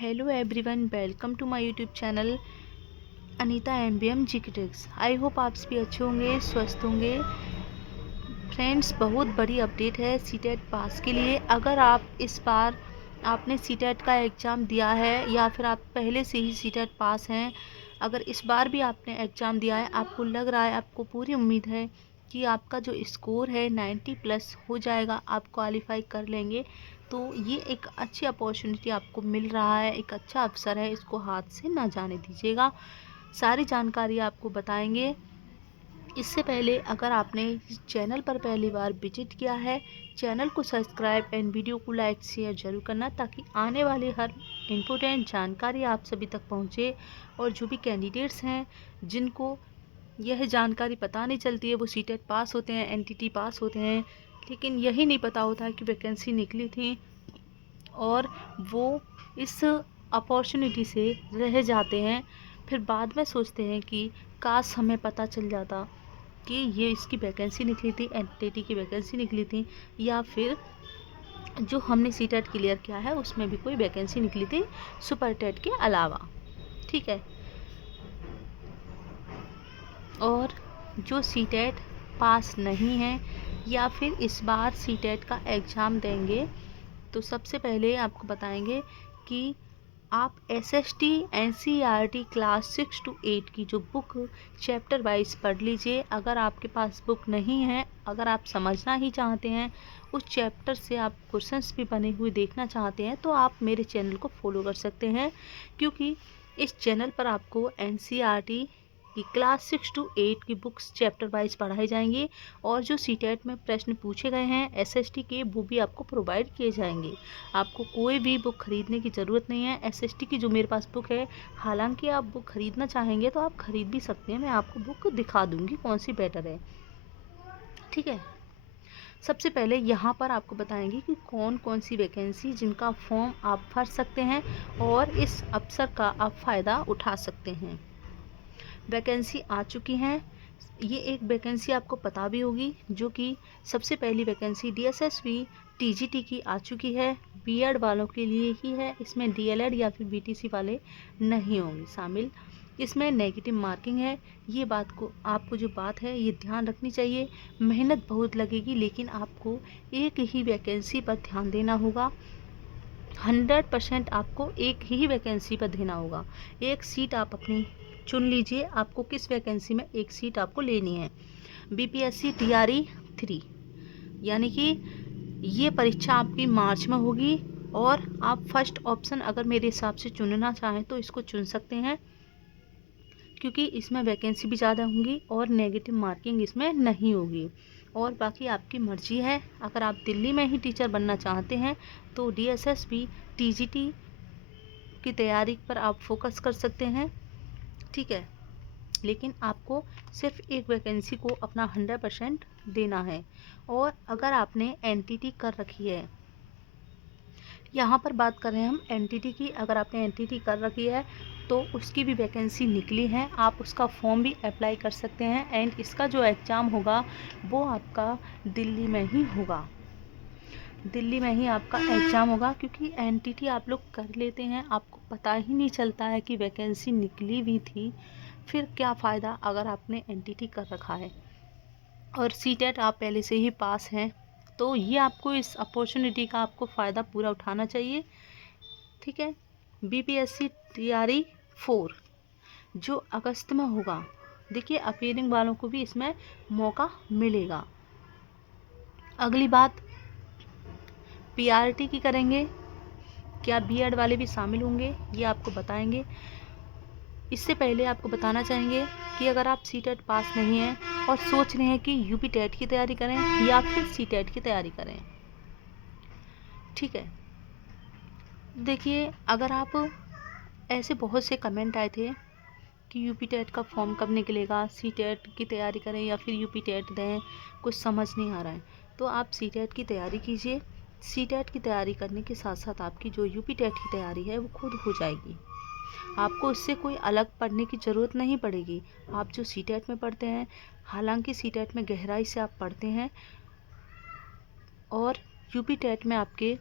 Hello everyone, welcome to my YouTube channel Anita MBM GK tricks. I hope आप सभी अच्छे होंगे, स्वस्थ होंगे। फ्रेंड्स, बहुत बड़ी अपडेट है सीटेट पास के लिए। अगर आप इस बार आपने सीटेट का एग्ज़ाम दिया है या फिर आप पहले से ही सीटेट पास हैं, अगर इस बार भी आपने एग्ज़ाम दिया है, आपको लग रहा है, आपको पूरी उम्मीद है कि आपका जो स्कोर है 90 प्लस हो जाएगा, आप क्वालिफाई कर लेंगे, तो ये एक अच्छी अपॉर्चुनिटी आपको मिल रहा है, एक अच्छा अवसर है, इसको हाथ से ना जाने दीजिएगा। सारी जानकारी आपको बताएंगे। इससे पहले अगर आपने इस चैनल पर पहली बार विजिट किया है, चैनल को सब्सक्राइब एंड वीडियो को लाइक शेयर जरूर करना, ताकि आने वाले हर इम्पोर्टेंट जानकारी आप सभी तक पहुंचे। और जो भी कैंडिडेट्स हैं जिनको यह जानकारी पता नहीं चलती है, वो सीटेट पास होते हैं, एनटीटी पास होते हैं, लेकिन यही नहीं पता होता है कि वैकेंसी निकली थी, और वो इस अपॉर्चुनिटी से रह जाते हैं। फिर बाद में सोचते हैं कि काश हमें पता चल जाता कि ये इसकी वैकेंसी निकली थी, एनटीटी की वैकेंसी निकली थी, या फिर जो हमने सीटेट क्लियर किया है उसमें भी कोई वैकेंसी निकली थी सुपर टेट के अलावा। ठीक है। और जो सीटेट पास नहीं है या फिर इस बार सीटेट का एग्ज़ाम देंगे, तो सबसे पहले आपको बताएंगे कि आप एसएसटी एनसीईआरटी क्लास 6 to 8 की जो बुक चैप्टर वाइज पढ़ लीजिए। अगर आपके पास बुक नहीं है, अगर आप समझना ही चाहते हैं, उस चैप्टर से आप क्वेश्चंस भी बने हुए देखना चाहते हैं, तो आप मेरे चैनल को फॉलो कर सकते हैं, क्योंकि इस चैनल पर आपको एनसीईआरटी की क्लास 6 to 8 की बुक्स चैप्टर वाइज पढ़ाई जाएंगी, और जो सीटेट में प्रश्न पूछे गए हैं एसएसटी के, वो भी आपको प्रोवाइड किए जाएंगे। आपको कोई भी बुक खरीदने की ज़रूरत नहीं है। एसएसटी की जो मेरे पास बुक है, हालांकि आप बुक खरीदना चाहेंगे तो आप खरीद भी सकते हैं, मैं आपको बुक दिखा दूंगी कौन सी बेटर है। ठीक है। सबसे पहले यहाँ पर आपको बताएंगे कि कौन कौन सी वैकेंसी जिनका फॉर्म आप भर सकते हैं और इस अवसर का आप फ़ायदा उठा सकते हैं। वैकेंसी आ चुकी हैं। ये एक वैकेंसी आपको पता भी होगी, जो कि सबसे पहली वैकेंसी डीएसएसबी टीजीटी की आ चुकी है। बीएड वालों के लिए ही है, इसमें डीएलएड या फिर बीटीसी वाले नहीं होंगे शामिल। इसमें नेगेटिव मार्किंग है। ये बात को आपको जो बात है ये ध्यान रखनी चाहिए। मेहनत बहुत लगेगी, लेकिन आपको एक ही वैकेंसी पर ध्यान देना होगा। 100% आपको एक ही वैकेंसी पर देना होगा। एक सीट आप अपनी चुन लीजिए, आपको किस वैकेंसी में एक सीट आपको लेनी है। बीपीएससी टीआरई 3, यानी कि ये परीक्षा आपकी मार्च में होगी, और आप फर्स्ट ऑप्शन अगर मेरे हिसाब से चुनना चाहें तो इसको चुन सकते हैं, क्योंकि इसमें वैकेंसी भी ज़्यादा होंगी और नेगेटिव मार्किंग इसमें नहीं होगी। और बाकी आपकी मर्जी है। अगर आप दिल्ली में ही टीचर बनना चाहते हैं तो डीएसएसबी टीजीटी की तैयारी पर आप फोकस कर सकते हैं। ठीक है। लेकिन आपको सिर्फ एक वैकेंसी को अपना 100% देना है। और अगर आपने एनटीटी कर रखी है, यहाँ पर बात कर रहे हैं हम एनटीटी की, अगर आपने एनटीटी कर रखी है तो उसकी भी वैकेंसी निकली है, आप उसका फॉर्म भी अप्लाई कर सकते हैं। एंड इसका जो एग्ज़ाम होगा वो आपका दिल्ली में ही होगा। दिल्ली में ही आपका एग्ज़ाम होगा, क्योंकि एनटीटी आप लोग कर लेते हैं, आपको पता ही नहीं चलता है कि वैकेंसी निकली भी थी। फिर क्या फ़ायदा अगर आपने एनटीटी कर रखा है और सीटेट आप पहले से ही पास हैं। तो ये आपको इस अपॉर्चुनिटी का आपको फ़ायदा पूरा उठाना चाहिए। ठीक है। बीपीएससी टीआरई 4 जो अगस्त में होगा, देखिए अपीयरिंग वालों को भी इसमें मौका मिलेगा। अगली बात पीआरटी की करेंगे, क्या बीएड वाले भी शामिल होंगे, ये आपको बताएंगे। इससे पहले आपको बताना चाहेंगे कि अगर आप सीटेट पास नहीं हैं और सोच रहे हैं कि यूपी टेट की तैयारी करें या फिर सीटेट की तैयारी करें, ठीक है, देखिए अगर आप, ऐसे बहुत से कमेंट आए थे कि यूपी टेट का फॉर्म कब निकलेगा, सीटेट की तैयारी करें या फिर यूपी टेट दें, कुछ समझ नहीं आ रहा है, तो आप सीटेट की तैयारी कीजिए। सीटेट की तैयारी करने के साथ साथ आपकी जो यूपी टेट की तैयारी है वो खुद हो जाएगी। आपको इससे कोई अलग पढ़ने की ज़रूरत नहीं पड़ेगी। आप जो सीटेट में पढ़ते हैं, हालांकि सीटेट में गहराई से आप पढ़ते हैं और यूपी टेट में आपके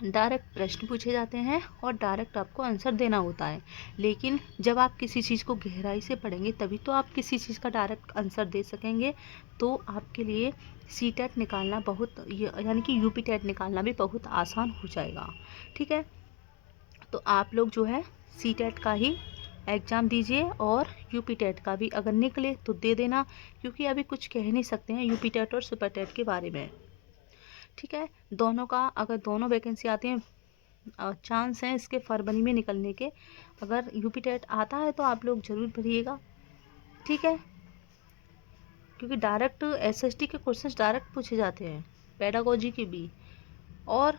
डायरेक्ट प्रश्न पूछे जाते हैं और डायरेक्ट आपको आंसर देना होता है। लेकिन जब आप किसी चीज़ को गहराई से पढ़ेंगे तभी तो आप किसी चीज़ का डायरेक्ट आंसर दे सकेंगे। तो आपके लिए सीटेट निकालना बहुत यानी कि यूपी टेट निकालना भी बहुत आसान हो जाएगा। ठीक है, तो आप लोग जो है सीटेट का ही एग्ज़ाम दीजिए और यूपी टेट का भी अगर निकले तो दे देना, क्योंकि अभी कुछ कह नहीं सकते हैं यूपी टेट और सुपर टेट के बारे में। ठीक है, दोनों का अगर दोनों वैकेंसी आती हैं चांस हैं इसके फरवरी में निकलने के। अगर यूपी टेट आता है तो आप लोग ज़रूर भरिएगा। ठीक है, क्योंकि डायरेक्ट एसएसटी के क्वेश्चंस डायरेक्ट पूछे जाते हैं, पेडागोजी के भी, और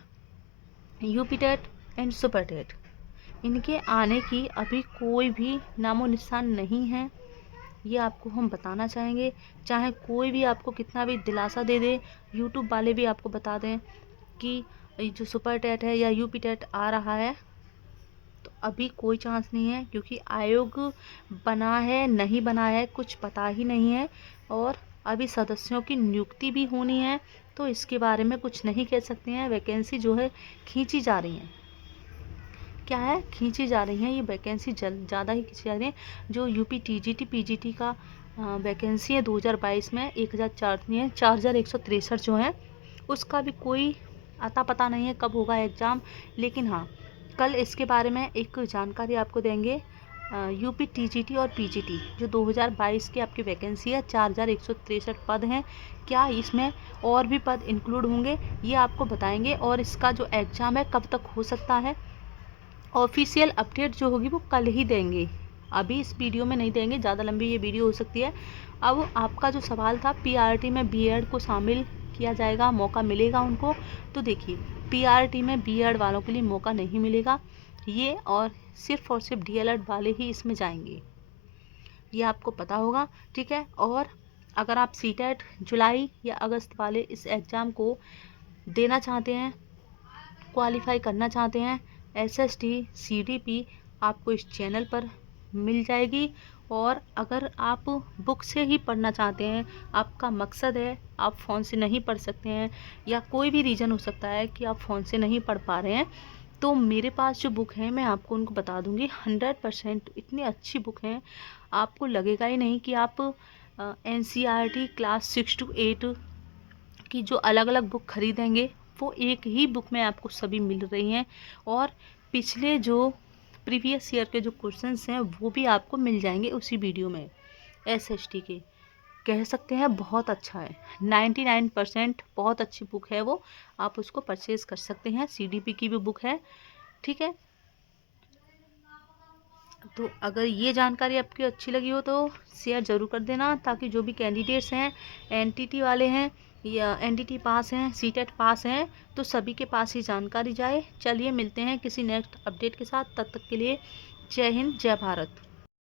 UP TET and super TET इनके आने की अभी कोई भी नामो निशान नहीं है। ये आपको हम बताना चाहेंगे, चाहे कोई भी आपको कितना भी दिलासा दे दे, यूट्यूब वाले भी आपको बता दें कि जो सुपर टेट है या यूपी टेट आ रहा है, तो अभी कोई चांस नहीं है, क्योंकि आयोग बना है नहीं बना है कुछ पता ही नहीं है, और अभी सदस्यों की नियुक्ति भी होनी है, तो इसके बारे में कुछ नहीं कह सकते हैं। वैकेंसी जो है खींची जा रही है, क्या है, खींची जा रही हैं ये वैकेंसी ज़्यादा ही खींची जा रही है। जो यूपी टीजीटी पीजीटी का वैकेंसी है 2022 में 4163 जो है, उसका भी कोई अता पता नहीं है कब होगा एग्ज़ाम। लेकिन हाँ, कल इसके बारे में एक जानकारी आपको देंगे। यूपी टीजीटी और पीजीटी जो 2022 की आपकी वैकेंसी है 4163 पद हैं, क्या इसमें और भी पद इंक्लूड होंगे ये आपको बताएंगे, और इसका जो एग्ज़ाम है कब तक हो सकता है। ऑफिशियल अपडेट जो होगी वो कल ही देंगे, अभी इस वीडियो में नहीं देंगे, ज़्यादा लंबी ये वीडियो हो सकती है। अब आपका जो सवाल था पीआरटी में बीएड को शामिल किया जाएगा, मौका मिलेगा उनको, तो देखिए पीआरटी में बीएड वालों के लिए मौका नहीं मिलेगा ये, और सिर्फ डीएलएड वाले ही इसमें जाएंगे, ये आपको पता होगा। ठीक है, और अगर आप सीटेट जुलाई या अगस्त वाले इस एग्ज़ाम को देना चाहते हैं, क्वालिफाई करना चाहते हैं, एसएसटी सीडीपी आपको इस चैनल पर मिल जाएगी। और अगर आप बुक से ही पढ़ना चाहते हैं, आपका मकसद है आप फ़ोन से नहीं पढ़ सकते हैं, या कोई भी रीज़न हो सकता है कि आप फ़ोन से नहीं पढ़ पा रहे हैं, तो मेरे पास जो बुक है मैं आपको उनको बता दूंगी। 100% इतनी अच्छी बुक है, आपको लगेगा ही नहीं कि आप एनसीईआरटी क्लास 6 to 8 की जो अलग अलग बुक खरीदेंगे वो एक ही बुक में आपको सभी मिल रही हैं, और पिछले जो प्रीवियस ईयर के जो क्वेश्चंस हैं वो भी आपको मिल जाएंगे उसी वीडियो में। एसएसटी के कह सकते हैं बहुत अच्छा है, 99% बहुत अच्छी बुक है वो, आप उसको परचेज कर सकते हैं। सीडीपी की भी बुक है। ठीक है, तो अगर ये जानकारी आपकी अच्छी लगी हो तो शेयर ज़रूर कर देना, ताकि जो भी कैंडिडेट्स हैं एनटीटी वाले हैं या एनटीटी पास हैं सीटेट पास हैं, तो सभी के पास ही जानकारी जाए। चलिए मिलते हैं किसी नेक्स्ट अपडेट के साथ, तब तक के लिए जय हिंद जय भारत।